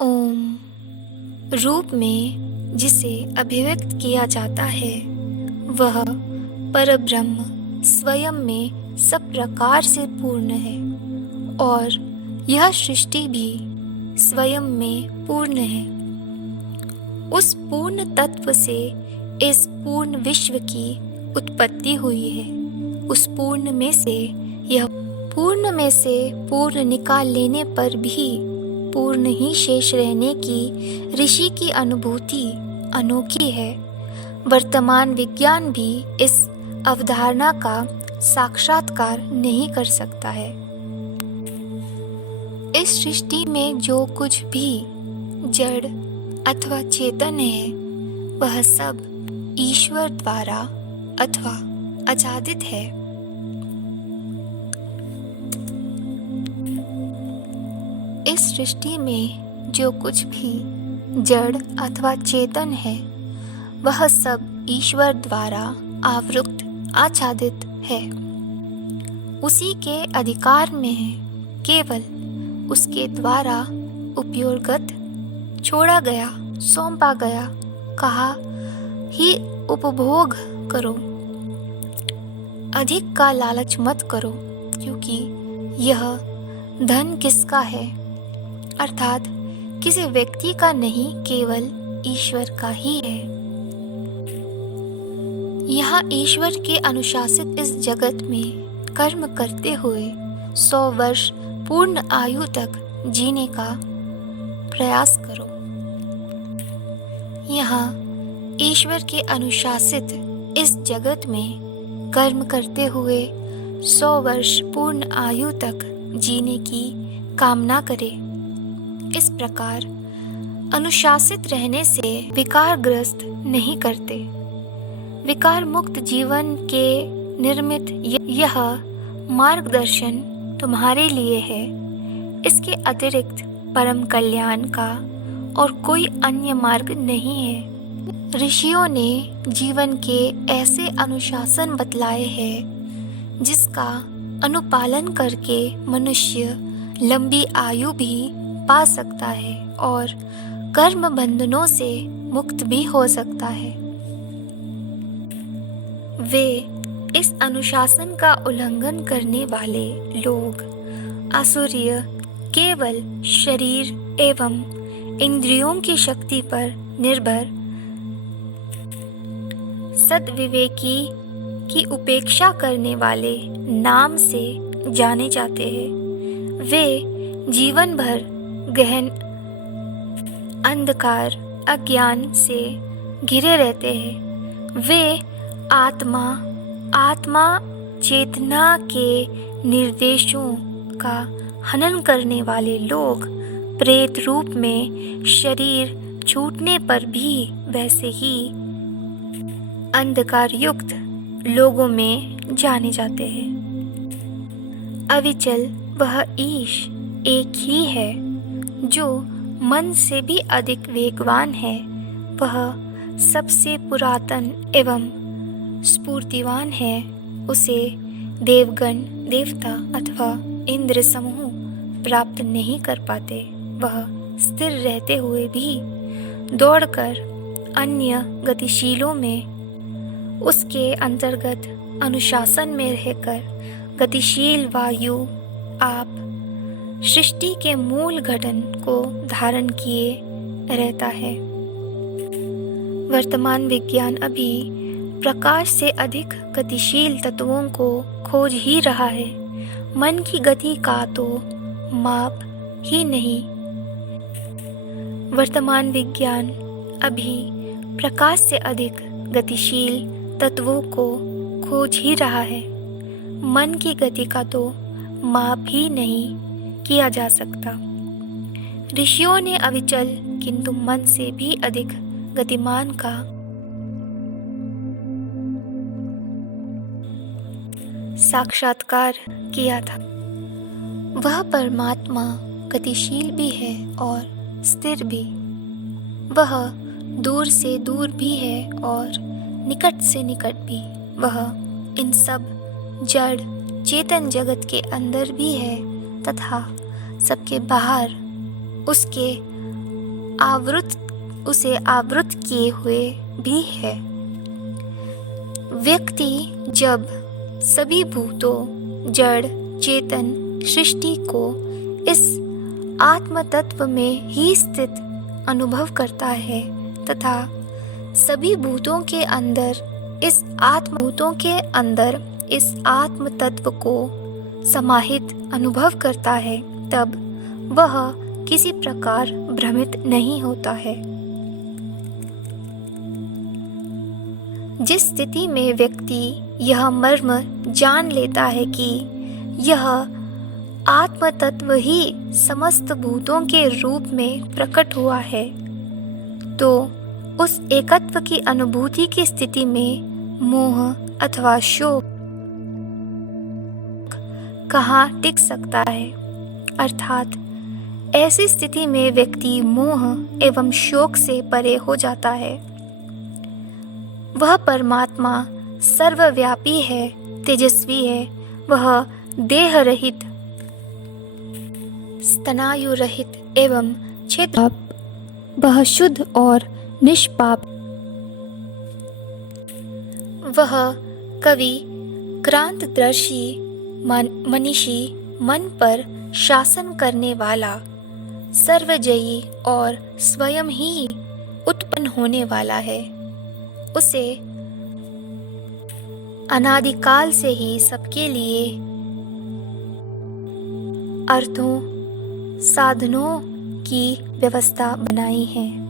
ओम रूप में जिसे अभिव्यक्त किया जाता है वह परब्रह्म स्वयं में सब प्रकार से पूर्ण है और यह सृष्टि भी स्वयं में पूर्ण है। उस पूर्ण तत्व से इस पूर्ण विश्व की उत्पत्ति हुई है। उस पूर्ण में से यह पूर्ण में से पूर्ण निकाल लेने पर भी पूर्ण ही शेष रहने की ऋषि की अनुभूति अनोखी है। वर्तमान विज्ञान भी इस अवधारणा का साक्षात्कार नहीं कर सकता है। इस सृष्टि में जो कुछ भी जड़ अथवा चेतन है वह सब ईश्वर द्वारा अथवा आच्छादित है। इस सृष्टि में जो कुछ भी जड़ अथवा चेतन है वह सब ईश्वर द्वारा आवृत आच्छादित है। उसी के अधिकार में है। केवल उसके द्वारा उपयोगत छोड़ा गया, सौंपा गया, कहा ही उपभोग करो। अधिक का लालच मत करो, क्योंकि यह धन किसका है, अर्थात किसी व्यक्ति का नहीं, केवल ईश्वर का ही है। यहाँ ईश्वर के अनुशासित इस जगत में कर्म करते हुए 100 वर्ष पूर्ण आयु तक जीने का प्रयास करो। यहाँ ईश्वर के अनुशासित इस जगत में कर्म करते हुए 100 वर्ष पूर्ण आयु तक जीने की कामना करे। इस प्रकार अनुशासित रहने से विकारग्रस्त नहीं करते। विकार मुक्त जीवन के निर्मित यह मार्गदर्शन तुम्हारे लिए है। इसके अतिरिक्त परम कल्याण का और कोई अन्य मार्ग नहीं है। ऋषियों ने जीवन के ऐसे अनुशासन बतलाए हैं जिसका अनुपालन करके मनुष्य लंबी आयु भी पा सकता है और कर्म बंधनों से मुक्त भी हो सकता है। वे इस अनुशासन का उल्लंघन करने वाले लोग आसुरीय केवल शरीर एवं इंद्रियों की शक्ति पर निर्भर सद्विवेकी की उपेक्षा करने वाले नाम से जाने जाते हैं। वे जीवन भर गहन अंधकार अज्ञान से घिरे रहते हैं। वे आत्मा चेतना के निर्देशों का हनन करने वाले लोग प्रेत रूप में शरीर छूटने पर भी वैसे ही अंधकार युक्त लोगों में जाने जाते हैं। अविचल वह ईश एक ही है जो मन से भी अधिक वेगवान है। वह सबसे पुरातन एवं स्फूर्तिवान है। उसे देवगण देवता अथवा इंद्र समूह प्राप्त नहीं कर पाते। वह स्थिर रहते हुए भी दौड़कर अन्य गतिशीलों में उसके अंतर्गत अनुशासन में रहकर गतिशील वायु आप सृष्टि के मूल घटन को धारण किए रहता है। वर्तमान विज्ञान अभी प्रकाश से अधिक गतिशील तत्वों को खोज ही रहा है। मन की गति का तो माप ही नहीं। वर्तमान विज्ञान अभी प्रकाश से अधिक गतिशील तत्वों को खोज ही रहा है। मन की गति का तो माप ही नहीं किया जा सकता। ऋषियों ने अविचल किंतु मन से भी अधिक गतिमान का साक्षात्कार किया था। वह परमात्मा गतिशील भी है और स्थिर भी। वह दूर से दूर भी है और निकट से निकट भी। वह इन सब जड़ चेतन जगत के अंदर भी है तथा सबके बाहर उसके आवृत किए हुए भी है। व्यक्ति जब सभी भूतों, जड़, चेतन सृष्टि को इस आत्म तत्व में ही स्थित अनुभव करता है तथा सभी भूतों के अंदर इस आत्म तत्व को समाहित अनुभव करता है, तब वह किसी प्रकार भ्रमित नहीं होता है। जिस स्थिति में व्यक्ति यह मर्म जान लेता है कि यह आत्म तत्व ही समस्त भूतों के रूप में प्रकट हुआ है, तो उस एकत्व की अनुभूति की स्थिति में मोह अथवा शोक कहाँ टिक सकता है। अर्थात ऐसी स्थिति में व्यक्ति मोह एवं शोक से परे हो जाता है। वह परमात्मा सर्वव्यापी है, तेजस्वी है। वह देह रहित, स्तनायु रहित एवं छिद्र, वह शुद्ध और निष्पाप। वह कवि, क्रांतदर्शी, मनीषी, मन पर शासन करने वाला, सर्वजयी और स्वयं ही उत्पन्न होने वाला है। उसे अनादिकाल से ही सबके लिए अर्थों, साधनों की व्यवस्था बनाई है।